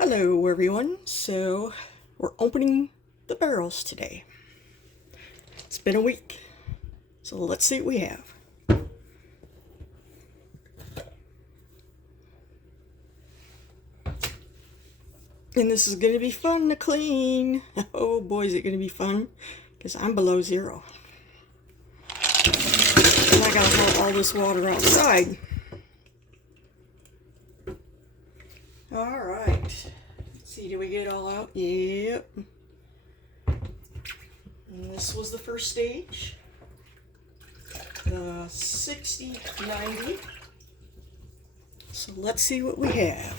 Hello everyone, so we're opening the barrels today. It's been a week, so let's see what we have. And this is going to be fun to clean. Oh boy, is it going to be fun, because I'm below zero. And I gotta haul all this water outside. Alright, let's see, did we get it all out? Yep. And this was the first stage, the 60-90. So let's see what we have.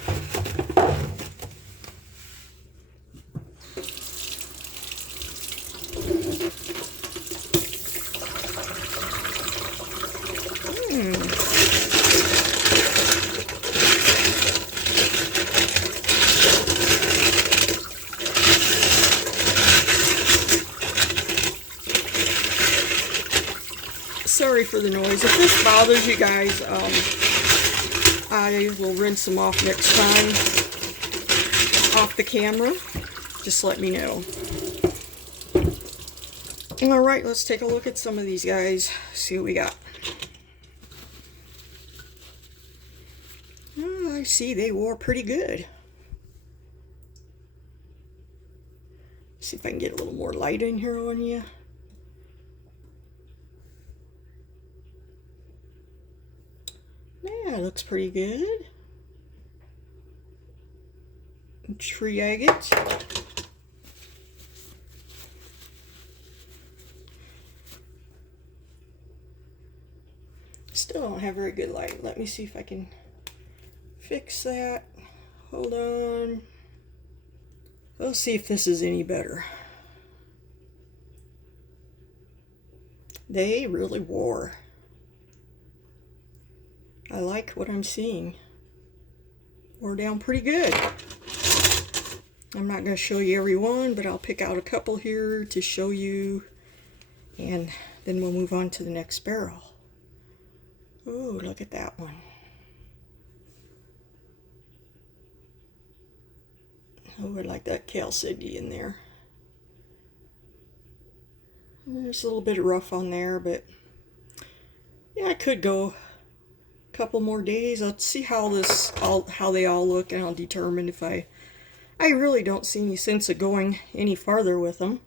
Sorry for the noise. If this bothers you guys, I will rinse them off next time off the camera. Just let me know. Alright, let's take a look at some of these guys. See what we got. Oh, I see they wore pretty good. See if I can get a little more light in here on you. Yeah, looks pretty good. Tree agate. Still don't have very good light. Let me see if I can fix that. Hold on. We'll see if this is any better. They really wore. I like what I'm seeing. Wore down pretty good. I'm not going to show you every one, but I'll pick out a couple here to show you, and then we'll move on to the next barrel. Oh, look at that one. Oh, I like that Chalcedony in there. There's a little bit of rough on there, but yeah, I could go a couple more days. Let's see how they all look, and I'll determine if I really don't see any sense of going any farther with them.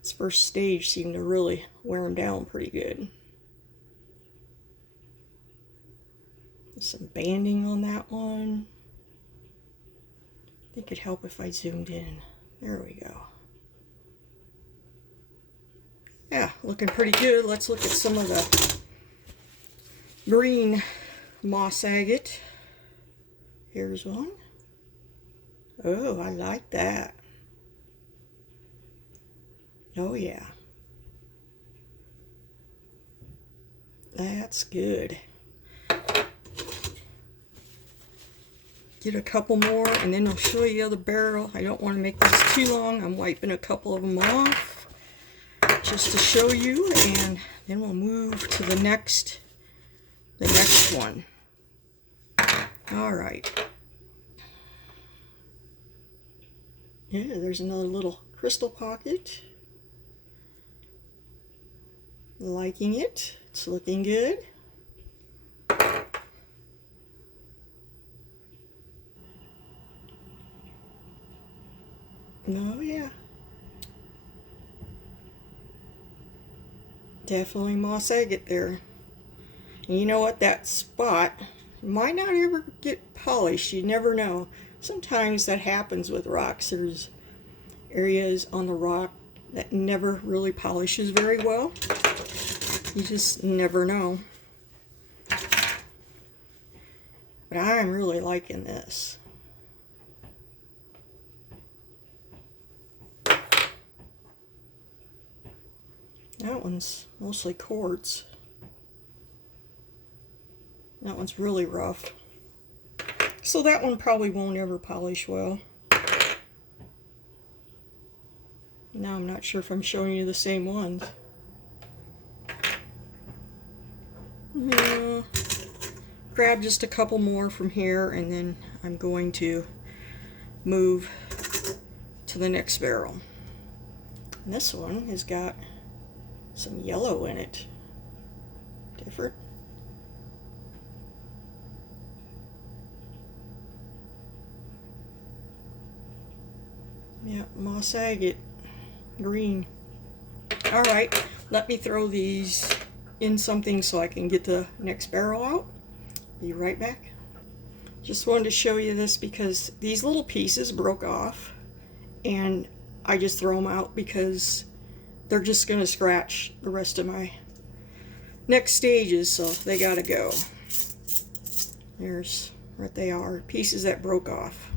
This first stage seemed to really wear them down pretty good. There's some banding on that one. I think it'd help if I zoomed in. There we go. Yeah, looking pretty good. Let's look at some of the green moss agate. Here's one. Oh, I like that. Oh yeah. That's good. Get a couple more and then I'll show you the other barrel. I don't want to make this too long. I'm wiping a couple of them off just to show you, and then we'll move to the next one. All right. Yeah, there's another little crystal pocket. Liking it. It's looking good. Oh yeah. Definitely moss agate there. And you know what? That spot might not ever get polished. You never know. Sometimes that happens with rocks. There's areas on the rock that never really polishes very well. You just never know. But I'm really liking this. That one's mostly quartz. That one's really rough. So that one probably won't ever polish well. Now I'm not sure if I'm showing you the same ones. Grab just a couple more from here, and then I'm going to move to the next barrel. And this one has got some yellow in it. Different. Yeah, moss agate, green. All right, let me throw these in something so I can get the next barrel out. Be right back. Just wanted to show you this because these little pieces broke off, and I just throw them out because they're just going to scratch the rest of my next stages, so they got to go. There's what they are, pieces that broke off.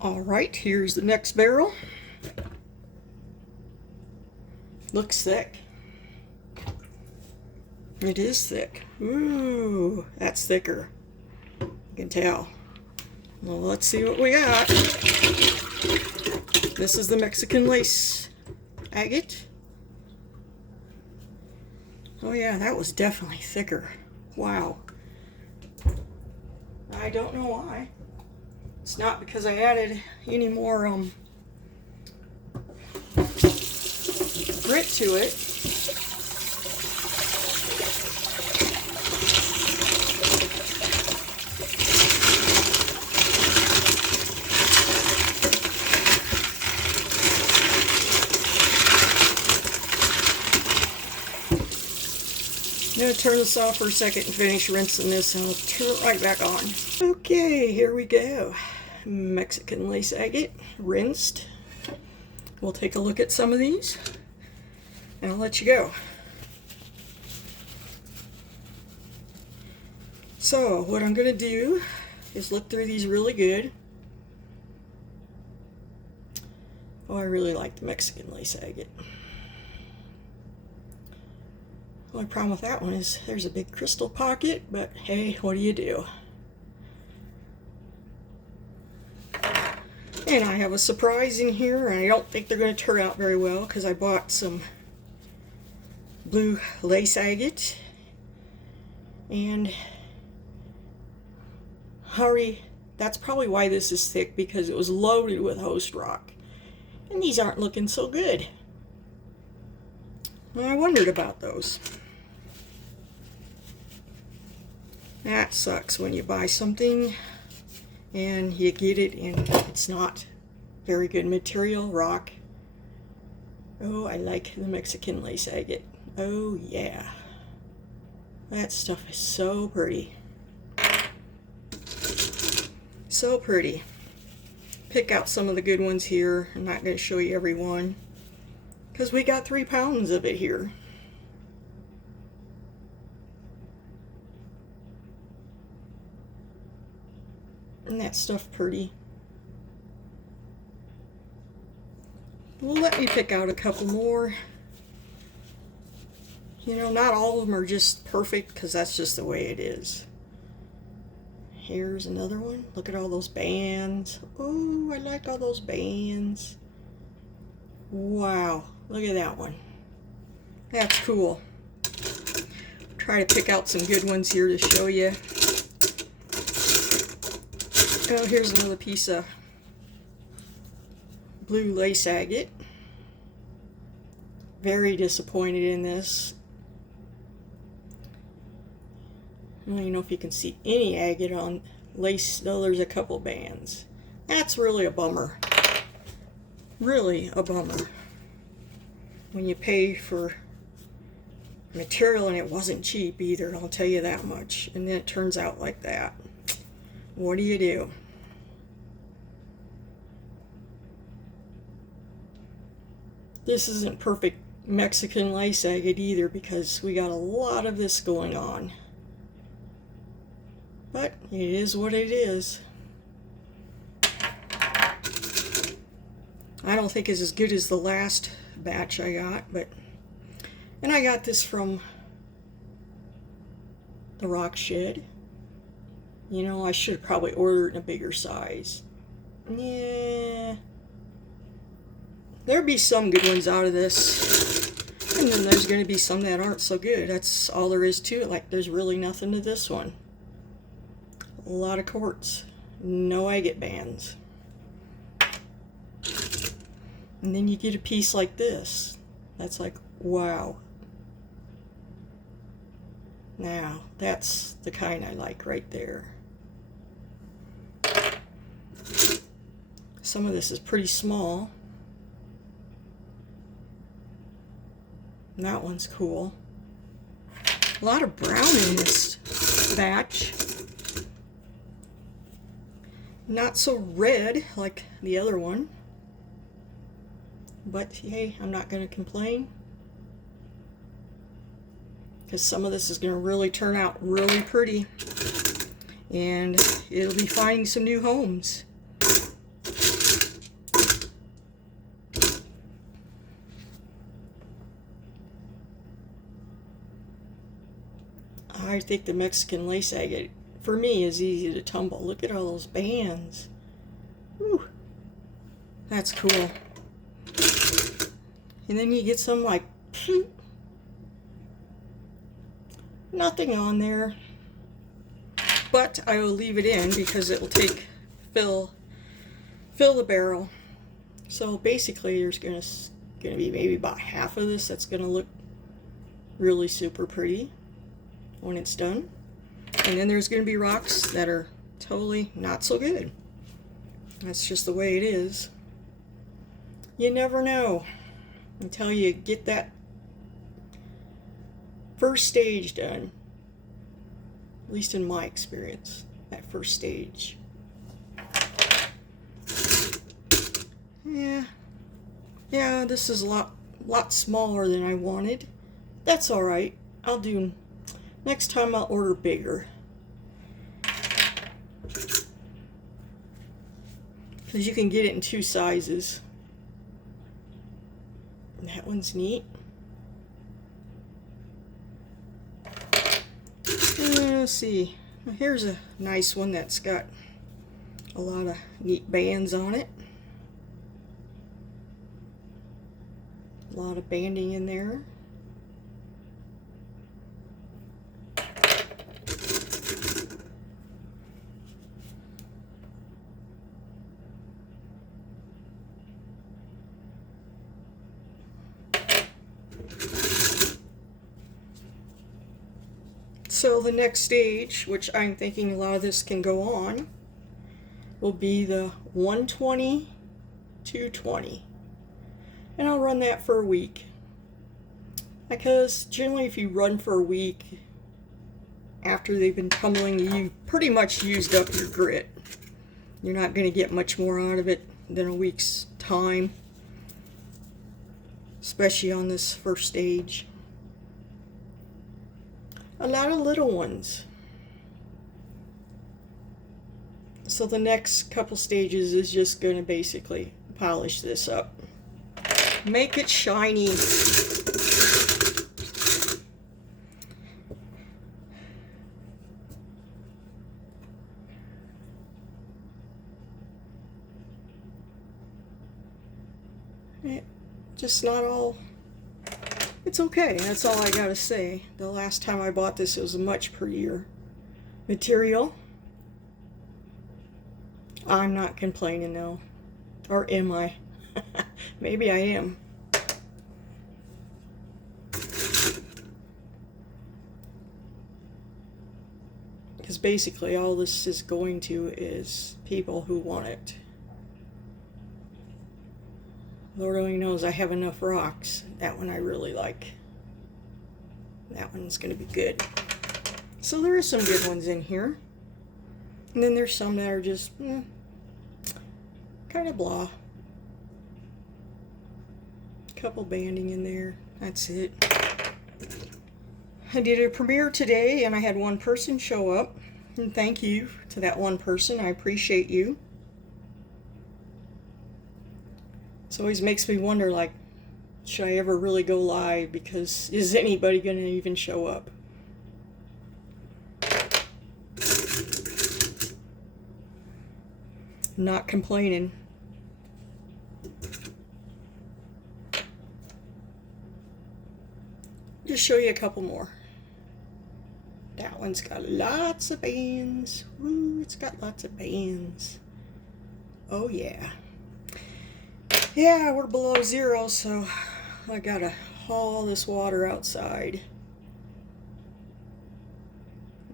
All right, here's the next barrel. Looks thick. It is thick. Ooh, that's thicker. You can tell. Well, let's see what we got. This is the Mexican lace agate. Oh yeah, that was definitely thicker. Wow. I don't know why. It's not because I added any more grit to it. I'm going to turn this off for a second and finish rinsing this, and I'll turn it right back on. Okay, here we go. Mexican lace agate, rinsed. We'll take a look at some of these, and I'll let you go. So, what I'm going to do is look through these really good. Oh, I really like the Mexican lace agate. Only problem with that one is there's a big crystal pocket, but hey, what do you do? And I have a surprise in here, and I don't think they're going to turn out very well because I bought some blue lace agate. And hurry, that's probably why this is thick, because it was loaded with host rock. And these aren't looking so good. Well, I wondered about those. That sucks when you buy something and you get it and it's not very good material, rock. Oh, I like the Mexican lace agate. Oh yeah. That stuff is so pretty. So pretty. Pick out some of the good ones here. I'm not going to show you every one, because we got 3 pounds of it here. Isn't that stuff pretty? Well, let me pick out a couple more. You know, not all of them are just perfect, because that's just the way it is. Here's another one. Look at all those bands. Oh, I like all those bands. Wow, look at that one. That's cool. Try to pick out some good ones here to show you. Oh, here's another piece of blue lace agate. Very disappointed in this. I don't even know if you can see any agate on lace. No, there's a couple bands. That's really a bummer. Really a bummer. When you pay for material and it wasn't cheap either, I'll tell you that much. And then it turns out like that. What do you do? This isn't perfect Mexican lace agate either, because we got a lot of this going on. But it is what it is. I don't think it's as good as the last batch I got, but... And I got this from the Rock Shed. You know, I should have probably ordered it in a bigger size. Yeah. There'll be some good ones out of this. And then there's going to be some that aren't so good. That's all there is to it. Like, there's really nothing to this one. A lot of quartz. no agate bands. And then you get a piece like this. That's like, wow. Now, that's the kind I like right there. Some of this is pretty small. And that one's cool. A lot of brown in this batch. Not so red like the other one. But hey, I'm not going to complain. Because some of this is going to really turn out really pretty. And it'll be finding some new homes. I think the Mexican lace agate, for me, is easy to tumble. Look at all those bands. Whew. That's cool. And then you get some like, nothing on there. But I will leave it in because it will fill the barrel. So basically there's gonna be maybe about half of this that's gonna look really super pretty when it's done. And then there's going to be rocks that are totally not so good. That's just the way it is. You never know until you get that first stage done. At least in my experience, that first stage. Yeah, this is a lot smaller than I wanted. That's all right. Next time I'll order bigger. Because you can get it in 2 sizes. And that one's neat. Let's see. Here's a nice one that's got a lot of neat bands on it. A lot of banding in there. So the next stage, which I'm thinking a lot of this can go on, will be the 120, 220. And I'll run that for a week. Because generally if you run for a week, after they've been tumbling, you pretty much used up your grit. You're not going to get much more out of it than a week's time. Especially on this first stage. A lot of little ones. So the next couple stages is just going to basically polish this up. Make it shiny. Just not all. It's okay, that's all I gotta say. The last time I bought this, it was a much prettier material. I'm not complaining though. Or am I? Maybe I am. Because basically all this is going to is people who want it. Lord only knows I have enough rocks. That one I really like. That one's going to be good. So there are some good ones in here. And then there's some that are just kind of blah. Couple banding in there. That's it. I did a premiere today and I had one person show up. And thank you to that one person. I appreciate you. It always makes me wonder, like, should I ever really go live? Because is anybody going to even show up? Not complaining. Just show you a couple more. Doubt. That one's got lots of bands. Ooh, it's got lots of bands. Oh yeah. Yeah, we're below zero, so I gotta haul this water outside.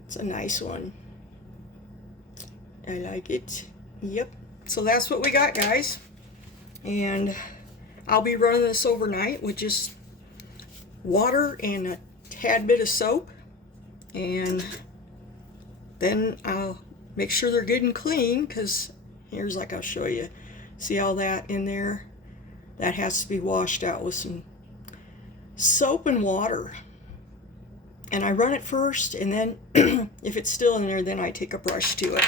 It's a nice one. I like it. Yep. So that's what we got, guys. And I'll be running this overnight with just water and a tad bit of soap. And then I'll make sure they're good and clean, because here's, like, I'll show you. See all that in there? That has to be washed out with some soap and water. And I run it first, and then if it's still in there, then I take a brush to it.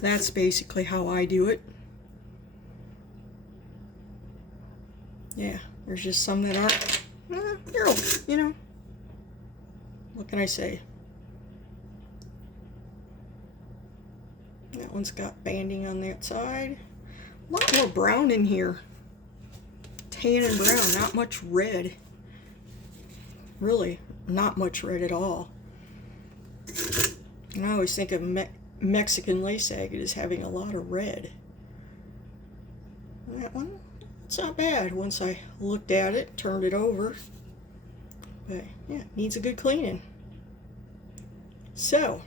That's basically how I do it. Yeah, there's just some that aren't, you know, what can I say? That one's got banding on that side. A lot more brown in here. Tan and brown, not much red. Really, not much red at all. And I always think of Mexican lace agate as having a lot of red. That one, it's not bad once I looked at it, turned it over. But yeah, it needs a good cleaning. So,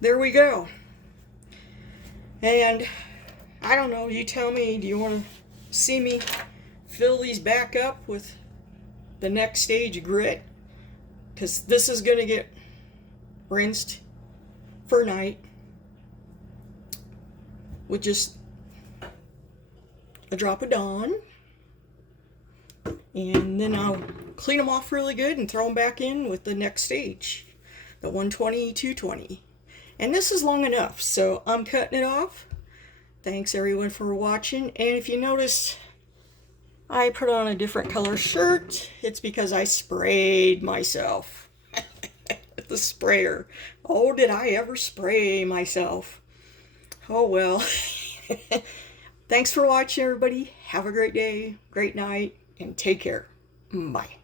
there we go. And I don't know, you tell me, do you want to see me fill these back up with the next stage of grit? Because this is going to get rinsed for a night with just a drop of Dawn, and then I'll clean them off really good and throw them back in with the next stage, the 120, 220. And this is long enough, so I'm cutting it off. Thanks everyone for watching. And if you notice, I put on a different color shirt. It's because I sprayed myself with the sprayer. Oh, did I ever spray myself? Oh well. Thanks for watching, everybody. Have a great day, great night, and take care. Bye.